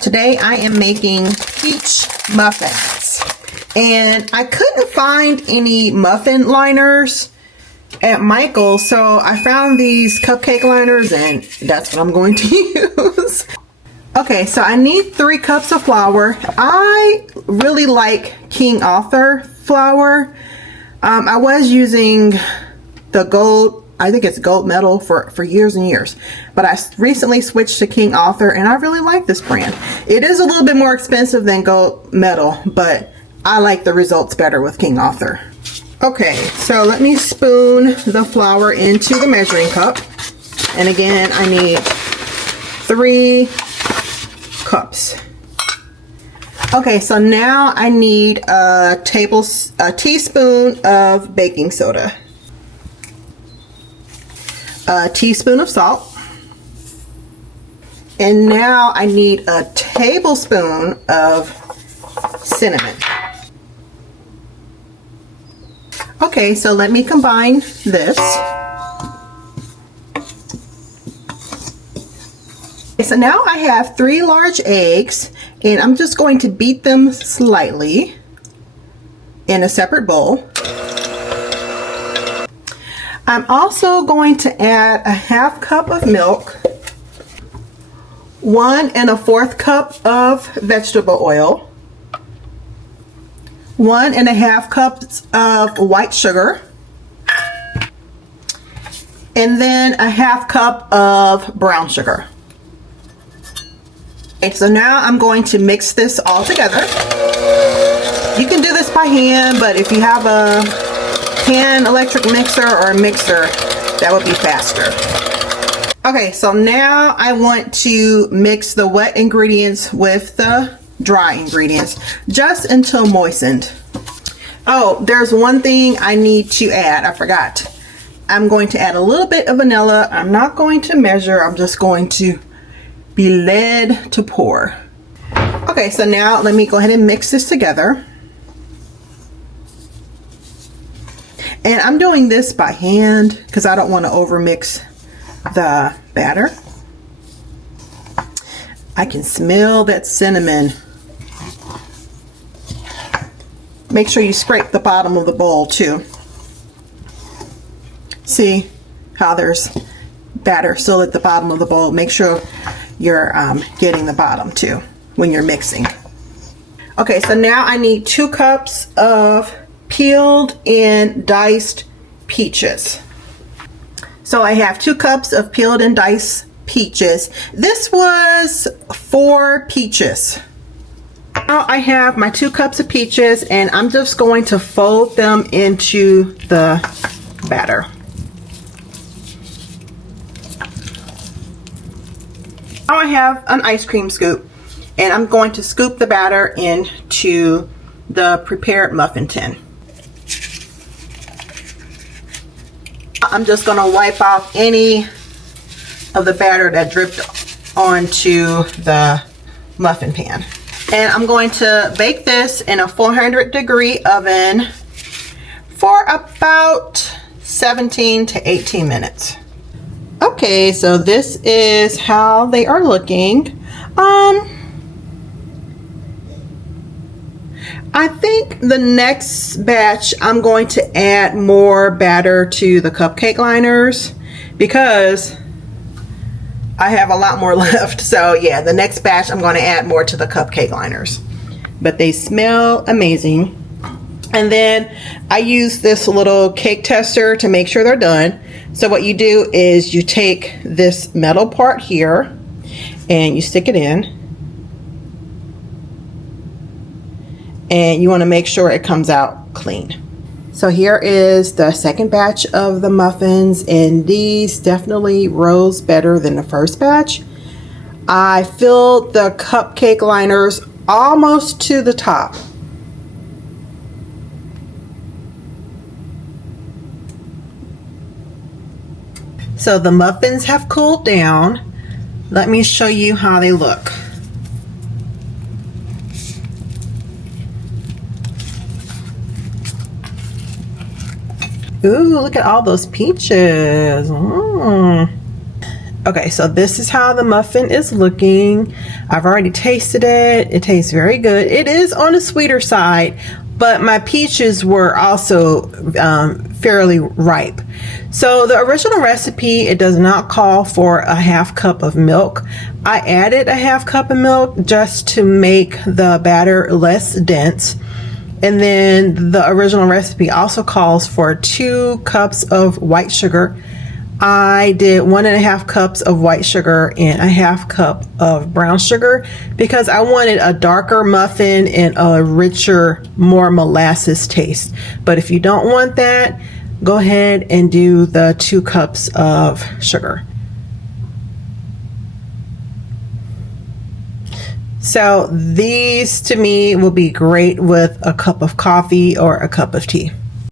Today I am making peach muffins, and I couldn't find any muffin liners at Michael's, so I found these cupcake liners and that's what I'm going to use. Okay, so I need 3 cups of flour. I really like King Arthur flour. I was using the gold, I think it's gold medal for years and years, but I recently switched to King Arthur and I really like this brand. It is a little bit more expensive than gold medal, but I like the results better with King Arthur. Okay, so let me spoon the flour into the measuring cup. And again, I need 3 cups. Okay, so now I need a teaspoon of baking soda, a teaspoon of salt, and now I need a tablespoon of cinnamon. Okay, so let me combine this. So now I have 3 large eggs, and I'm just going to beat them slightly in a separate bowl. I'm also going to add a half cup of milk, 1 1/4 cup of vegetable oil, 1 1/2 cups of white sugar, and then a half cup of brown sugar. Okay, so now I'm going to mix this all together. You can do this by hand, but if you have a hand electric mixer or a mixer, that would be faster. Okay, so now I want to mix the wet ingredients with the dry ingredients just until moistened. Oh, there's one thing I need to add. I forgot. I'm going to add a little bit of vanilla. I'm not going to measure. I'm just going to be led to pour. Okay, so now let me go ahead and mix this together. And I'm doing this by hand because I don't want to overmix the batter. I can smell that cinnamon. Make sure you scrape the bottom of the bowl too. See how there's batter still at the bottom of the bowl. Make sure you're getting the bottom too when you're mixing. Okay, so now I need 2 cups of peeled and diced peaches. So I have 2 cups of peeled and diced peaches. This was 4 peaches. Now I have my 2 cups of peaches, and I'm just going to fold them into the batter. Now I have an ice cream scoop, and I'm going to scoop the batter into the prepared muffin tin. I'm just going to wipe off any of the batter that dripped onto the muffin pan. And I'm going to bake this in a 400-degree oven for about 17 to 18 minutes. Okay, so this is how they are looking. I think the next batch I'm going to add more batter to the cupcake liners because I have a lot more left. So yeah, the next batch I'm going to add more to the cupcake liners. But they smell amazing. And then I use this little cake tester to make sure they're done. So what you do is you take this metal part here and you stick it in. And you want to make sure it comes out clean. So here is the second batch of the muffins, and these definitely rose better than the first batch. I filled the cupcake liners almost to the top. So the muffins have cooled down. Let me show you how they look. Ooh, look at all those peaches. Okay, so this is how the muffin is looking. I've already tasted it. It tastes very good. It is on the sweeter side, but my peaches were also fairly ripe. So the original recipe, it does not call for a half cup of milk. I added a half cup of milk just to make the batter less dense. And then the original recipe also calls for 2 cups of white sugar. I did 1.5 cups of white sugar and a half cup of brown sugar because I wanted a darker muffin and a richer, more molasses taste. But if you don't want that, go ahead and do the 2 cups of sugar. So these to me will be great with a cup of coffee or a cup of tea.